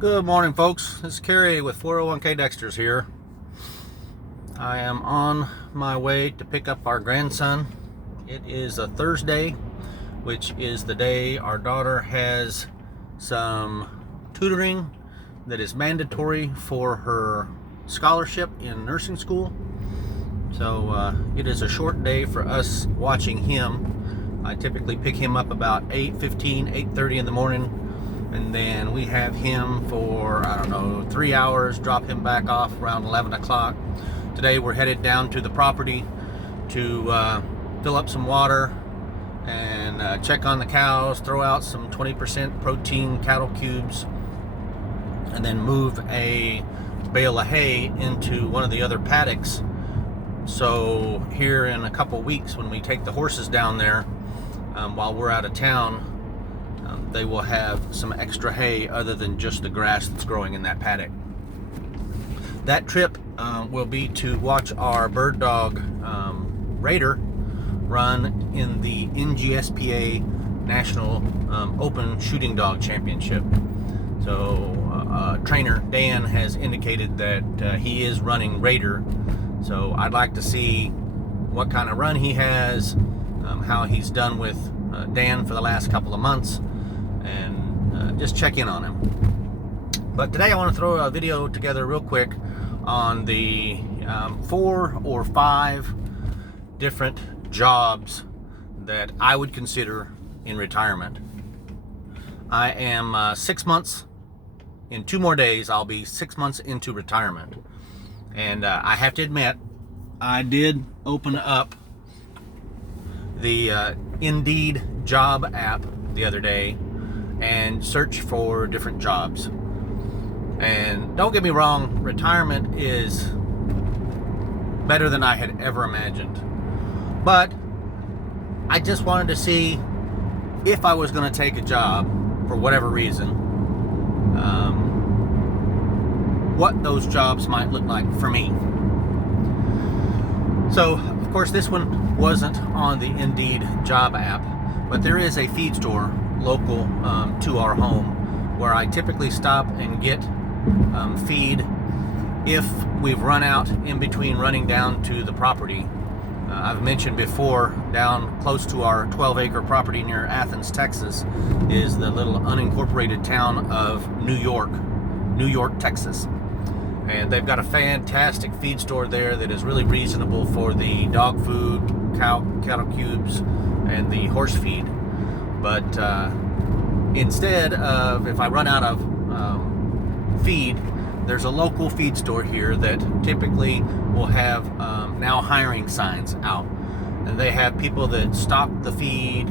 Good morning, folks. This is Kerry with 401k Dexter's here. I am on my way to pick up our grandson. It is a Thursday, which is the day our daughter has some tutoring that is mandatory for her scholarship in nursing school. So it is a short day for us watching him. I typically pick him up about 8:15, 8:30 in the morning. And then we have him for, 3 hours, drop him back off around 11 o'clock. Today we're headed down to the property to fill up some water and check on the cows, throw out some 20% protein cattle cubes, and then move a bale of hay into one of the other paddocks. So here in a couple weeks, when we take the horses down there, while we're out of town, they will have some extra hay other than just the grass that's growing in that paddock. That trip will be to watch our bird dog Raider run in the NGSPA National Open Shooting Dog Championship. So trainer Dan has indicated that he is running Raider. So I'd like to see what kind of run he has, how he's done with Dan for the last couple of months, and just check in on him. But today I want to throw a video together real quick on the 4 or 5 different jobs that I would consider in retirement. I am 6 months, in 2 more days I'll be 6 months into retirement. And I have to admit, I did open up the Indeed job app the other day and search for different jobs. And don't get me wrong, retirement is better than I had ever imagined. But I just wanted to see if I was going to take a job for whatever reason, what those jobs might look like for me. So, of course, this one wasn't on the Indeed job app, but there is a feed store local to our home where I typically stop and get feed if we've run out in between running down to the property. I've mentioned before, down close to our 12-acre property near Athens, Texas, is the little unincorporated town of New York, Texas. And they've got a fantastic feed store there that is really reasonable for the dog food, cattle cubes, and the horse feed. But instead of, if I run out of feed, there's a local feed store here that typically will have now hiring signs out. And they have people that stock the feed,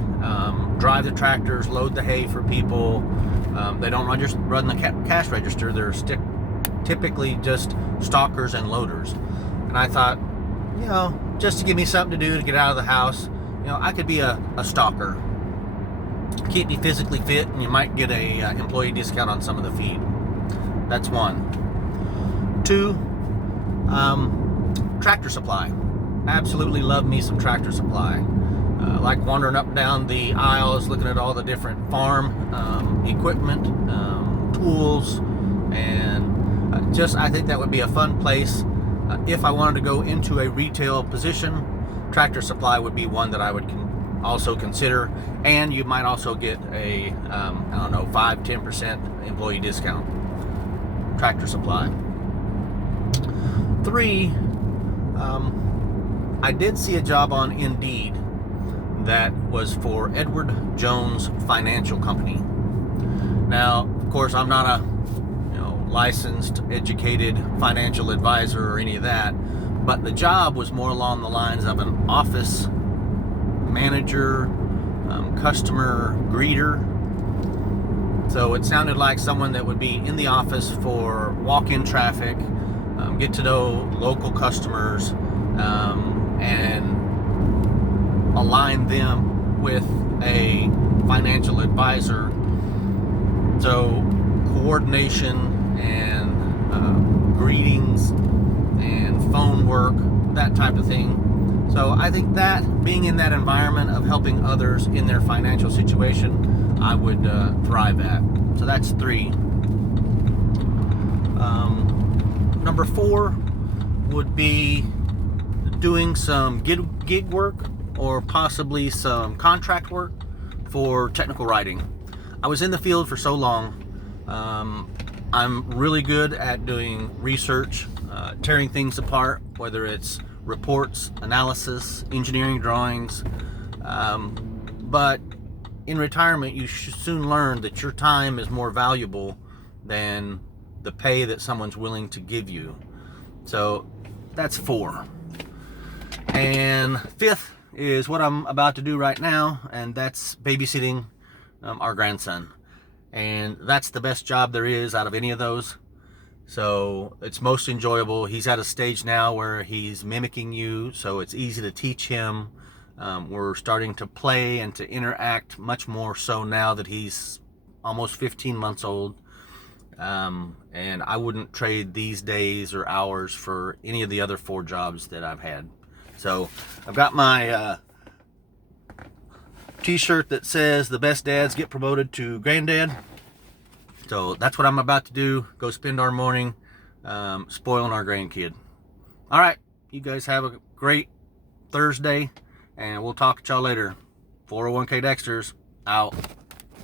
drive the tractors, load the hay for people. They don't run the cash register. They're typically just stockers and loaders. And I thought, just to give me something to do to get out of the house, I could be a stalker. Keep me physically fit, and you might get a employee discount on some of the feed. That's 1. 2, Tractor Supply. Absolutely love me some Tractor Supply. Like wandering up and down the aisles, looking at all the different farm equipment, tools, and I think that would be a fun place. If I wanted to go into a retail position, Tractor Supply would be one that I would also consider. And you might also get a 5-10% employee discount. Tractor Supply. 3, I did see a job on Indeed that was for Edward Jones Financial Company. Now, of course, I'm not a licensed, educated financial advisor or any of that, but the job was more along the lines of an office manager, customer greeter. So it sounded like someone that would be in the office for walk-in traffic, get to know local customers, and align them with a financial advisor. So coordination and greetings and phone work, that type of thing. So I think that being in that environment of helping others in their financial situation, I would thrive at. So that's 3. Number 4 would be doing some gig work or possibly some contract work for technical writing. I was in the field for so long. I'm really good at doing research, tearing things apart, whether it's reports, analysis, engineering drawings. But in retirement, you should soon learn that your time is more valuable than the pay that someone's willing to give you. So that's 4. And 5th is what I'm about to do right now, and that's babysitting our grandson. And that's the best job there is out of any of those. So it's most enjoyable. He's at a stage now where he's mimicking you, so it's easy to teach him. We're starting to play and to interact much more so now that he's almost 15 months old. And I wouldn't trade these days or hours for any of the other 4 jobs that I've had. So I've got my t-shirt that says the best dads get promoted to granddad. So that's what I'm about to do. Go spend our morning spoiling our grandkid. All right, you guys have a great Thursday, and we'll talk to y'all later. 401k Dexters out.